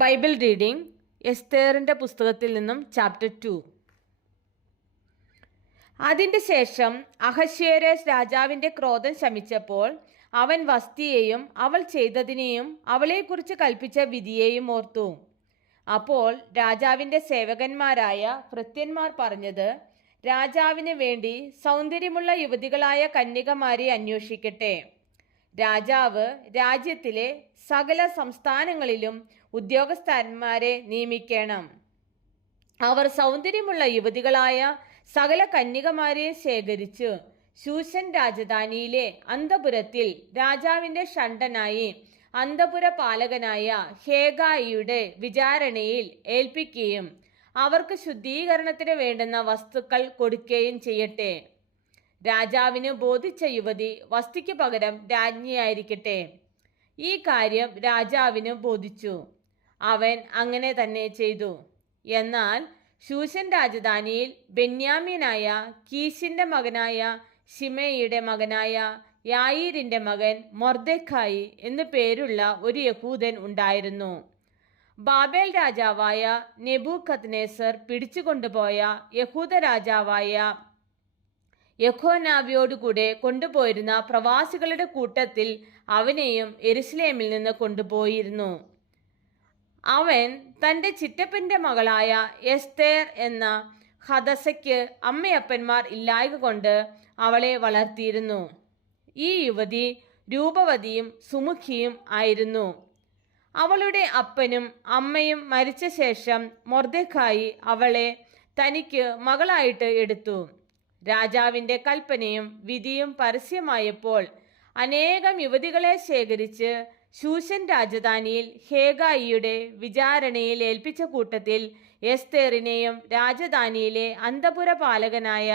Bible reading എസ്തേറിൻ്റെ പുസ്തകത്തിൽ നിന്നും chapter 2. അതിൻ്റെ ശേഷം അഹശ്വേരോശ് രാജാവിൻ്റെ ക്രോധം ശമിച്ചപ്പോൾ അവൻ വസ്തിയെയും അവൾ ചെയ്തതിനെയും അവളെക്കുറിച്ച് കൽപ്പിച്ച വിധിയെയും ഓർത്തു. അപ്പോൾ രാജാവിൻ്റെ സേവകന്മാരായ ഭൃത്യന്മാർ പറഞ്ഞത്, രാജാവിന് വേണ്ടി സൗന്ദര്യമുള്ള യുവതികളായ കന്യകമാരെ അന്വേഷിക്കട്ടെ. രാജാവ് രാജ്യത്തിലെ സകല സംസ്ഥാനങ്ങളിലും ഉദ്യോഗസ്ഥന്മാരെ നിയമിക്കണം. അവർ സൗന്ദര്യമുള്ള യുവതികളായ സകല കന്യകമാരെ ശേഖരിച്ചു ശൂശൻ രാജധാനിയിലെ അന്തപുരത്തിൽ രാജാവിൻ്റെ ഷണ്ഡനായി അന്തപുര പാലകനായ ഹേഗായിയുടെ വിചാരണയിൽ ഏൽപ്പിക്കുകയും അവർക്ക് ശുദ്ധീകരണത്തിന് വേണ്ടുന്ന വസ്തുക്കൾ കൊടുക്കുകയും ചെയ്യട്ടെ. രാജാവിന് ബോധിച്ച യുവതി വസ്തിക്ക് പകരം രാജ്ഞിയായിരിക്കട്ടെ. ഈ കാര്യം രാജാവിന് ബോധിച്ചു. അവൻ അങ്ങനെ തന്നെ ചെയ്തു. എന്നാൽ ശൂശൻ രാജധാനിയിൽ ബെന്യാമീനായ കീശിന്റെ മകനായ ശിമേയിയുടെ മകനായ യായീരിന്റെ മകൻ മൊർദെഖായി എന്നു പേരുള്ള ഒരു യഹൂദൻ ഉണ്ടായിരുന്നു. ബാബേൽ രാജാവായ നെബൂഖദ്നേസർ പിടിച്ചുകൊണ്ടുപോയ യഹൂദ രാജാവായ യെഖോനാവിയോടുകൂടെ കൊണ്ടുപോയിരുന്ന പ്രവാസികളുടെ കൂട്ടത്തിൽ അവനെയും യെരുശലേമിൽ നിന്ന് കൊണ്ടുപോയിരുന്നു. അവൻ തൻ്റെ ചിറ്റപ്പൻ്റെ മകളായ എസ്തേർ എന്ന ഹദസയ്ക്ക് അമ്മയപ്പന്മാർ ഇല്ലായക കൊണ്ട് അവളെ വളർത്തിയിരുന്നു. ഈ യുവതി രൂപവതിയും സുമുഖിയും ആയിരുന്നു. അവളുടെ അപ്പനും അമ്മയും മരിച്ച ശേഷം മൊർദെഖായി അവളെ തനിക്ക് മകളായിട്ട് എടുത്തു. രാജാവിൻ്റെ കൽപ്പനയും വിധിയും പരസ്യമായപ്പോൾ അനേകം യുവതികളെ ശേഖരിച്ച് ശൂശൻ രാജധാനിയിൽ ഹേഗായിയുടെ വിചാരണയിൽ ഏൽപ്പിച്ച കൂട്ടത്തിൽ എസ്തേറിനെയും രാജധാനിയിലെ അന്തപുര പാലകനായ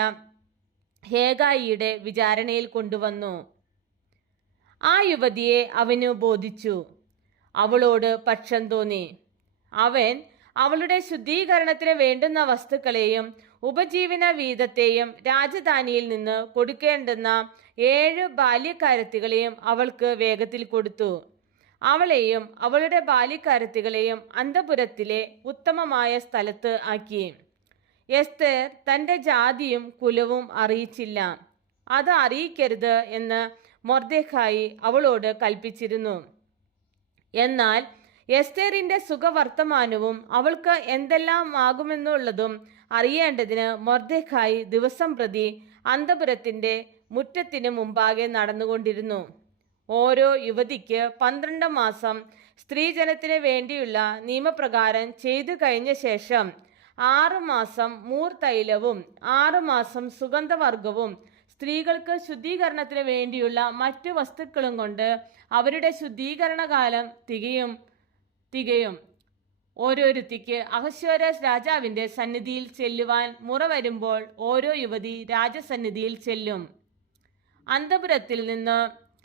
ഹേഗായിയുടെ വിചാരണയിൽ കൊണ്ടുവന്നു. ആ യുവതിയെ അവന് ബോധിച്ചു. അവളോട് പക്ഷം തോന്നി. അവൻ അവളുടെ ശുദ്ധീകരണത്തിന് വേണ്ടുന്ന വസ്തുക്കളെയും ഉപജീവന വീതത്തെയും രാജധാനിയിൽ നിന്ന് കൊടുക്കേണ്ടുന്ന 7 ബാല്യക്കാരത്തികളെയും അവൾക്ക് വേഗത്തിൽ കൊടുത്തു. അവളെയും അവളുടെ ബാല്യക്കാരത്തികളെയും അന്തപുരത്തിലെ ഉത്തമമായ സ്ഥലത്ത് ആക്കി. എസ്തേർ തൻ്റെ ജാതിയും കുലവും അറിയിച്ചില്ല. അത് അറിയിക്കരുത് എന്ന് മൊർദെഖായി അവളോട് കൽപ്പിച്ചിരുന്നു. എന്നാൽ എസ്തേറിൻ്റെ സുഖവർത്തമാനവും അവൾക്ക് എന്തെല്ലാം ആകുമെന്നുള്ളതും അറിയേണ്ടതിന് മൊർദെഖായി ദിവസം പ്രതി അന്തപുരത്തിൻ്റെ മുറ്റത്തിന് മുമ്പാകെ നടന്നുകൊണ്ടിരുന്നു. ഓരോ യുവതിക്ക് 12 മാസം സ്ത്രീജനത്തിന് വേണ്ടിയുള്ള നിയമപ്രകാരം ചെയ്തു കഴിഞ്ഞ ശേഷം 6 മാസം മൂർത്തൈലവും 6 മാസം സുഗന്ധവർഗവും സ്ത്രീകൾക്ക് ശുദ്ധീകരണത്തിന് വേണ്ടിയുള്ള മറ്റു വസ്തുക്കളും കൊണ്ട് അവരുടെ ശുദ്ധീകരണകാലം തികയും. ഓരോരുത്തിക്ക് അഹശ്വേരോശ് രാജാവിൻ്റെ സന്നിധിയിൽ ചെല്ലുവാൻ മുറ വരുമ്പോൾ ഓരോ യുവതി രാജസന്നിധിയിൽ ചെല്ലും. അന്തപുരത്തിൽ നിന്ന്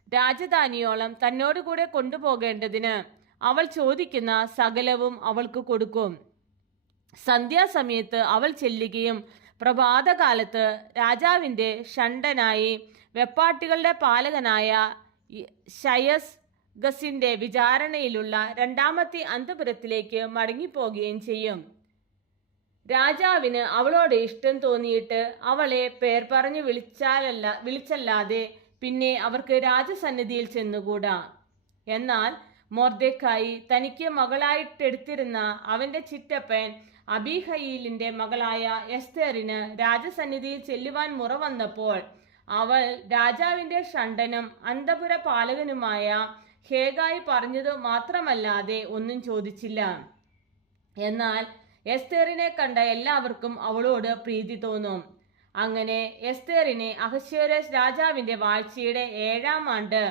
രാജധാനിയോളം തന്നോടുകൂടെ കൊണ്ടുപോകേണ്ടതിന് അവൾ ചോദിക്കുന്ന സകലവും അവൾക്ക് കൊടുക്കും. സന്ധ്യാസമയത്ത് അവൾ ചെല്ലുകയും പ്രഭാതകാലത്ത് രാജാവിൻ്റെ ഷണ്ഡനായി വെപ്പാട്ടികളുടെ പാലകനായ ശയസ് ഗസിന്റെ വിചാരണയിലുള്ള 2ാമത്തെ അന്തപുരത്തിലേക്ക് മടങ്ങിപ്പോകുകയും ചെയ്യും. രാജാവിന് അവളോട് ഇഷ്ടം തോന്നിയിട്ട് അവളെ പേർ പറഞ്ഞു വിളിച്ചല്ലാതെ പിന്നെ അവർക്ക് രാജസന്നിധിയിൽ ചെന്നുകൂടാ. എന്നാൽ മൊർദെഖായി തനിക്ക് മകളായിട്ടെടുത്തിരുന്ന അവൻ്റെ ചിറ്റപ്പൻ അബീഹയീലിൻ്റെ മകളായ എസ്തേറിന് രാജസന്നിധിയിൽ ചെല്ലുവാൻ മുറ വന്നപ്പോൾ അവൾ രാജാവിൻ്റെ ഷണ്ഡനും അന്തപുര പാലകനുമായ ഹേഗായി പറഞ്ഞത് മാത്രമല്ലാതെ ഒന്നും ചോദിച്ചില്ല. എന്നാൽ എസ്തേറിനെ കണ്ട എല്ലാവർക്കും അവളോട് പ്രീതി തോന്നും. അങ്ങനെ എസ്തേറിനെ അഹശ്വേരോശ് രാജാവിൻ്റെ വാഴ്ചയുടെ 7ാം ആണ്ട്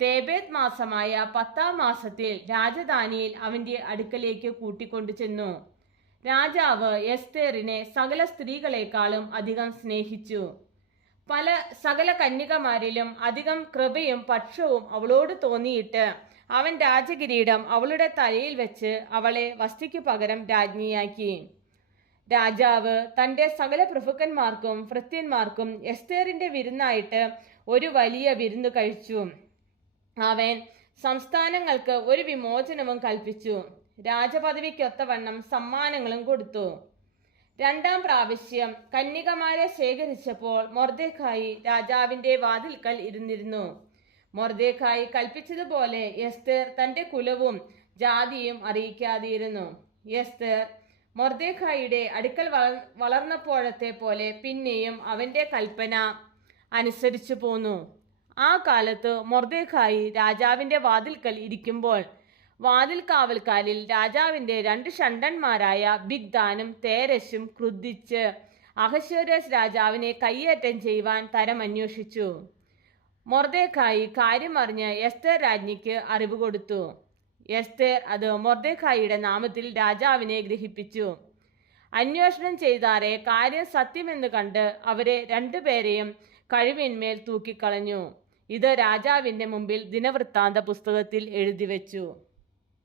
തേബേത്ത് മാസമായ 10ാം മാസത്തിൽ രാജധാനിയിൽ അവൻ്റെ അടുക്കലേക്ക് കൂട്ടിക്കൊണ്ടു ചെന്നു. രാജാവ് എസ്തേറിനെ സകല സ്ത്രീകളെക്കാളും അധികം സ്നേഹിച്ചു. സകല കന്യകമാരിലും അധികം കൃപയും പക്ഷവും അവളോട് തോന്നിയിട്ട് അവൻ രാജകിരീടം അവളുടെ തലയിൽ വെച്ച് അവളെ വസ്തിക്ക് പകരം രാജ്ഞിയാക്കി. രാജാവ് തൻ്റെ സകല പ്രഭുക്കന്മാർക്കും ഭൃത്യന്മാർക്കും എസ്തേറിൻ്റെ വിരുന്നായിട്ട് ഒരു വലിയ വിരുന്ന് കഴിച്ചു. അവൻ സംസ്ഥാനങ്ങൾക്ക് ഒരു വിമോചനവും കൽപ്പിച്ചു. രാജപദവിക്കൊത്തവണ്ണം സമ്മാനങ്ങളും കൊടുത്തു. രണ്ടാം പ്രാവശ്യം കന്യകമാരെ ശേഖരിച്ചപ്പോൾ മൊർദെഖായി രാജാവിന്റെ വാതിൽക്കൽ ഇരുന്നിരുന്നു. മൊർദെഖായി കൽപ്പിച്ചതുപോലെ എസ്തേർ തന്റെ കുലവും ജാതിയും അറിയിക്കാതിരുന്നു. എസ്തേർ മൊർദെഖായിയുടെ അടുക്കൽ വളർന്നപ്പോഴത്തെ പോലെ പിന്നെയും അവന്റെ കൽപ്പന അനുസരിച്ചു പോന്നു. ആ കാലത്ത് മൊർദെഖായി രാജാവിന്റെ വാതിൽക്കൽ ഇരിക്കുമ്പോൾ വാതിൽ കാവൽക്കാരിൽ രാജാവിന്റെ 2 ഷണ്ഡന്മാരായ ബിഗ്ദാനും തേരശും ക്രുദ്ധിച്ച് അഹശ്വേരോസ് രാജാവിനെ കയ്യേറ്റം ചെയ്യുവാൻ തരമന്വേഷിച്ചു. മൊർദെഖായി കാര്യം അറിഞ്ഞ് എസ്തേർ രാജ്ഞിക്ക് അറിവ് കൊടുത്തു. എസ്തേർ അത് മൊർദെഖായിയുടെ നാമത്തിൽ രാജാവിനെ ഗ്രഹിപ്പിച്ചു. അന്വേഷണം ചെയ്താറെ കാര്യം സത്യമെന്ന് കണ്ട് അവരെ 2 പേരെയും കഴുവിന്മേൽ തൂക്കിക്കളഞ്ഞു. ഇത് രാജാവിന്റെ മുമ്പിൽ ദിനവൃത്താന്ത പുസ്തകത്തിൽ എഴുതിവെച്ചു.